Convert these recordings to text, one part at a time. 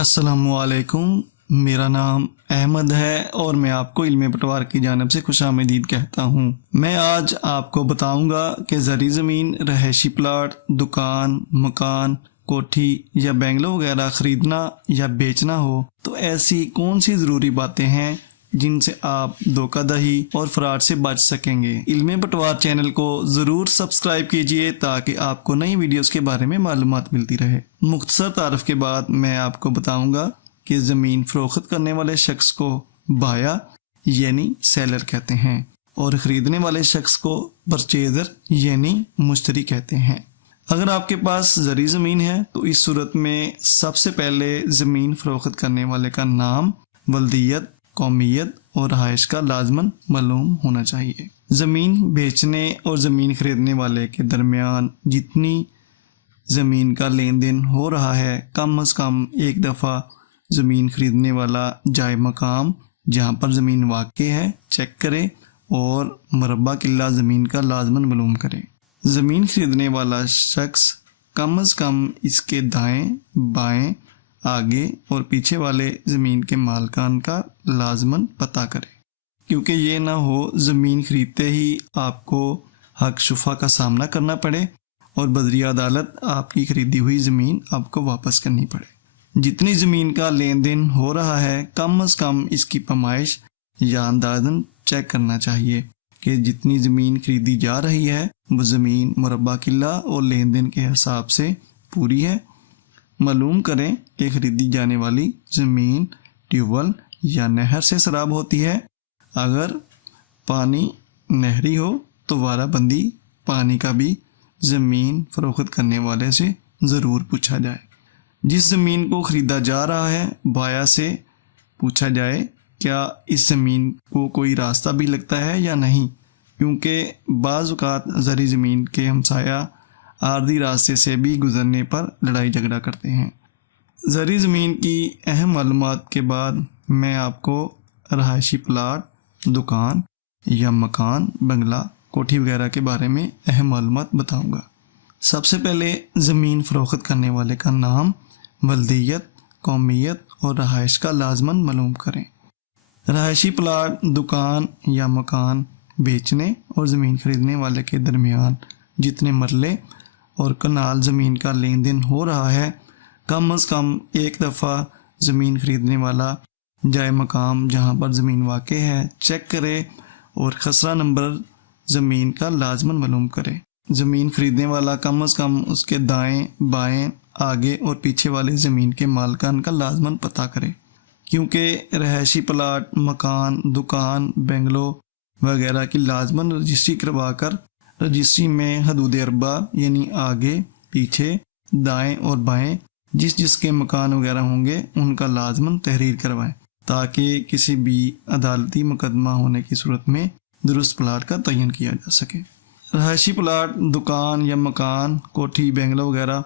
السلام علیکم، میرا نام احمد ہے اور میں آپ کو علم پٹوار کی جانب سے خوش آمدید کہتا ہوں۔ میں آج آپ کو بتاؤں گا کہ زرعی زمین، رہائشی پلاٹ، دکان، مکان، کوٹھی یا بنگلو وغیرہ خریدنا یا بیچنا ہو تو ایسی کون سی ضروری باتیں ہیں جن سے آپ دھوکہ دہی اور فراڈ سے بچ سکیں گے۔ علم پٹوار چینل کو ضرور سبسکرائب کیجئے تاکہ آپ کو نئی ویڈیوز کے بارے میں معلومات ملتی رہے۔ مختصر تعارف کے بعد میں آپ کو بتاؤں گا کہ زمین فروخت کرنے والے شخص کو بایا یعنی سیلر کہتے ہیں اور خریدنے والے شخص کو پرچیزر یعنی مشتری کہتے ہیں۔ اگر آپ کے پاس زرعی زمین ہے تو اس صورت میں سب سے پہلے زمین فروخت کرنے والے کا نام، ولدیت، قومیت اور رہائش کا لازماً معلوم ہونا چاہیے۔ زمین بیچنے اور زمین خریدنے والے کے درمیان جتنی زمین کا لین دین ہو رہا ہے، کم از کم ایک دفعہ زمین خریدنے والا جائے مقام جہاں پر زمین واقع ہے چیک کرے اور مربع قلہ زمین کا لازماً معلوم کرے۔ زمین خریدنے والا شخص کم از کم اس کے دائیں، بائیں، آگے اور پیچھے والے زمین کے مالکان کا لازماً پتہ کرے، کیونکہ یہ نہ ہو زمین خریدتے ہی آپ کو حق شفا کا سامنا کرنا پڑے اور بدری عدالت آپ کی خریدی ہوئی زمین آپ کو واپس کرنی پڑے۔ جتنی زمین کا لین دین ہو رہا ہے کم از کم اس کی پیمائش یا اندازاً چیک کرنا چاہیے کہ جتنی زمین خریدی جا رہی ہے وہ زمین مربع قلہ اور لین دین کے حساب سے پوری ہے۔ معلوم کریں کہ خریدی جانے والی زمین ٹیوب ویل یا نہر سے سراب ہوتی ہے۔ اگر پانی نہری ہو تو وارہ بندی پانی کا بھی زمین فروخت کرنے والے سے ضرور پوچھا جائے۔ جس زمین کو خریدا جا رہا ہے بایا سے پوچھا جائے کیا اس زمین کو کوئی راستہ بھی لگتا ہے یا نہیں، کیونکہ بعض اوقات زرعی زمین کے ہمسایہ عارضی راستے سے بھی گزرنے پر لڑائی جھگڑا کرتے ہیں۔ زرعی زمین کی اہم معلومات کے بعد میں آپ کو رہائشی پلاٹ، دکان یا مکان، بنگلہ، کوٹھی وغیرہ کے بارے میں اہم معلومات بتاؤں گا۔ سب سے پہلے زمین فروخت کرنے والے کا نام، ولدیت، قومیت اور رہائش کا لازماً معلوم کریں۔ رہائشی پلاٹ، دکان یا مکان بیچنے اور زمین خریدنے والے کے درمیان جتنے مرلے اور کنال زمین کا لین دین ہو رہا ہے، کم از کم ایک دفعہ زمین خریدنے والا جائے مقام جہاں پر زمین واقع ہے چیک کرے اور خسرہ نمبر زمین کا لازماً معلوم کرے۔ زمین خریدنے والا کم از کم اس کے دائیں، بائیں، آگے اور پیچھے والے زمین کے مالکان کا لازماً پتہ کرے، کیونکہ رہائشی پلاٹ، مکان، دکان، بنگلو وغیرہ کی لازماً رجسٹری کروا کر رجسٹری میں حدود اربع یعنی آگے، پیچھے، دائیں اور بائیں جس کے مکان وغیرہ ہوں گے ان کا لازماً تحریر کروائیں تاکہ کسی بھی عدالتی مقدمہ ہونے کی صورت میں درست پلاٹ کا تعین کیا جا سکے۔ رہائشی پلاٹ، دکان یا مکان، کوٹھی، بنگلو وغیرہ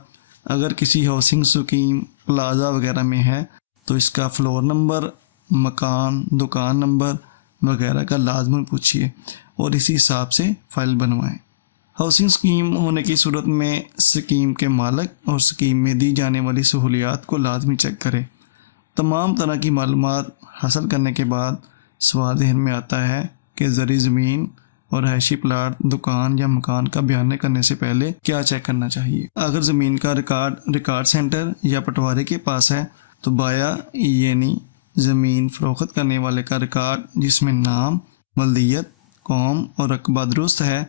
اگر کسی ہاؤسنگ اسکیم، پلازا وغیرہ میں ہے تو اس کا فلور نمبر، مکان، دکان نمبر وغیرہ کا لازماً پوچھیے اور اسی حساب سے فائل بنوائیں۔ ہاؤسنگ اسکیم ہونے کی صورت میں اسکیم کے مالک اور اسکیم میں دی جانے والی سہولیات کو لازمی چیک کرے۔ تمام طرح کی معلومات حاصل کرنے کے بعد سوال ذہن میں آتا ہے کہ زرعی زمین اور رہائشی پلاٹ، دکان یا مکان کا بیان کرنے سے پہلے کیا چیک کرنا چاہیے۔ اگر زمین کا ریکارڈ سینٹر یا پٹواری کے پاس ہے تو بایا یعنی زمین فروخت کرنے والے کا ریکارڈ جس میں نام، ولدیت، قوم اور رقبہ درست ہے،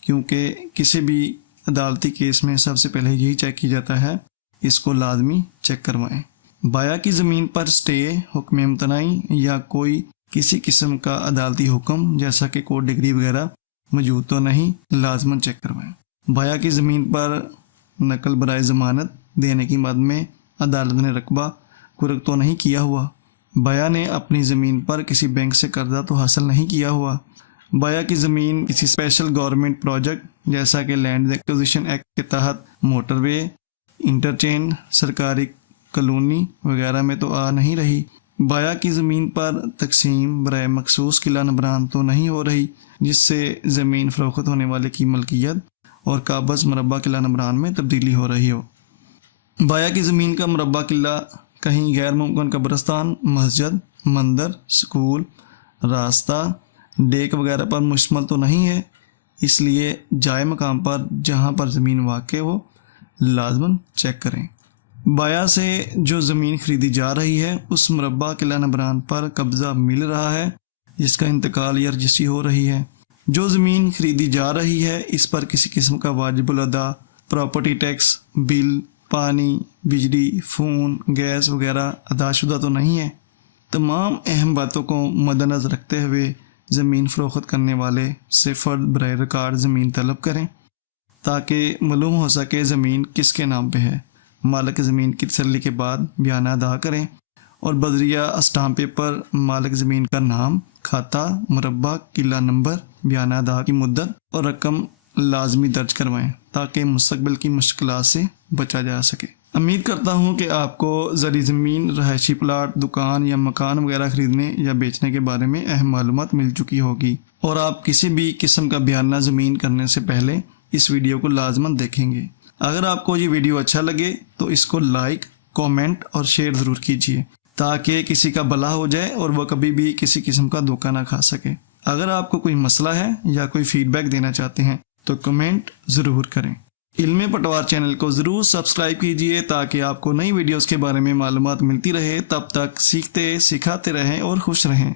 کیونکہ کسی بھی عدالتی کیس میں سب سے پہلے یہی چیک کیا جاتا ہے، اس کو لازمی چیک کروائیں۔ بایا کی زمین پر سٹے، حکم امتناعی یا کوئی کسی قسم کا عدالتی حکم جیسا کہ کورٹ ڈگری وغیرہ موجود تو نہیں، لازماً چیک کروائیں۔ بایا کی زمین پر نقل برائے ضمانت دینے کی مد میں عدالت نے رقبہ قرق تو نہیں کیا ہوا۔ بایا نے اپنی زمین پر کسی بینک سے قرضہ تو حاصل نہیں کیا ہوا۔ بایا کی زمین کسی اسپیشل گورنمنٹ پروجیکٹ جیسا کہ لینڈ ایکوزیشن ایکٹ کے تحت موٹر وے، انٹرچینج، سرکاری کالونی وغیرہ میں تو آ نہیں رہی۔ بایا کی زمین پر تقسیم برائے مخصوص قلعہ نمبران تو نہیں ہو رہی جس سے زمین فروخت ہونے والے کی ملکیت اور قابض مربع قلعہ نمبران میں تبدیلی ہو رہی ہو۔ بایا کی زمین کا مربع قلعہ کہیں غیر ممکن قبرستان، مسجد، مندر، سکول، راستہ، ڈیک وغیرہ پر مشتمل تو نہیں ہے، اس لیے جائے مقام پر جہاں پر زمین واقع ہو لازماً چیک کریں۔ بایع سے جو زمین خریدی جا رہی ہے اس مربع قلعہ نمبران پر قبضہ مل رہا ہے جس کا انتقال یا رجسٹری ہو رہی ہے۔ جو زمین خریدی جا رہی ہے اس پر کسی قسم کا واجب الادا پراپرٹی ٹیکس، بل، پانی، بجلی، فون، گیس وغیرہ ادا شدہ تو نہیں ہے۔ تمام اہم باتوں کو مد نظر رکھتے ہوئے زمین فروخت کرنے والے سے فرد برائے ریکارڈ زمین طلب کریں تاکہ معلوم ہو سکے زمین کس کے نام پہ ہے۔ مالک زمین کی تسلی کے بعد بیانہ ادا کریں اور بذریعہ اسٹامپ پیپر مالک زمین کا نام، کھاتہ، مربع، قلعہ نمبر، بیانہ ادا کی مدت اور رقم لازمی درج کروائیں تاکہ مستقبل کی مشکلات سے بچا جا سکے۔ امید کرتا ہوں کہ آپ کو زرعی زمین، رہائشی پلاٹ، دکان یا مکان وغیرہ خریدنے یا بیچنے کے بارے میں اہم معلومات مل چکی ہوگی، اور آپ کسی بھی قسم کا بیانہ زمین کرنے سے پہلے اس ویڈیو کو لازماً دیکھیں گے۔ اگر آپ کو یہ ویڈیو اچھا لگے تو اس کو لائک، کومنٹ اور شیئر ضرور کیجیے تاکہ کسی کا بھلا ہو جائے اور وہ کبھی بھی کسی قسم کا دھوکہ نہ کھا سکے۔ اگر آپ کو کوئی مسئلہ ہے یا کوئی فیڈ بیک دینا چاہتے ہیں تو کمنٹ ضرور کریں۔ علم پٹوار چینل کو ضرور سبسکرائب کیجیے تاکہ آپ کو نئی ویڈیوز کے بارے میں معلومات ملتی رہے۔ تب تک سیکھتے، سکھاتے رہیں اور خوش رہیں۔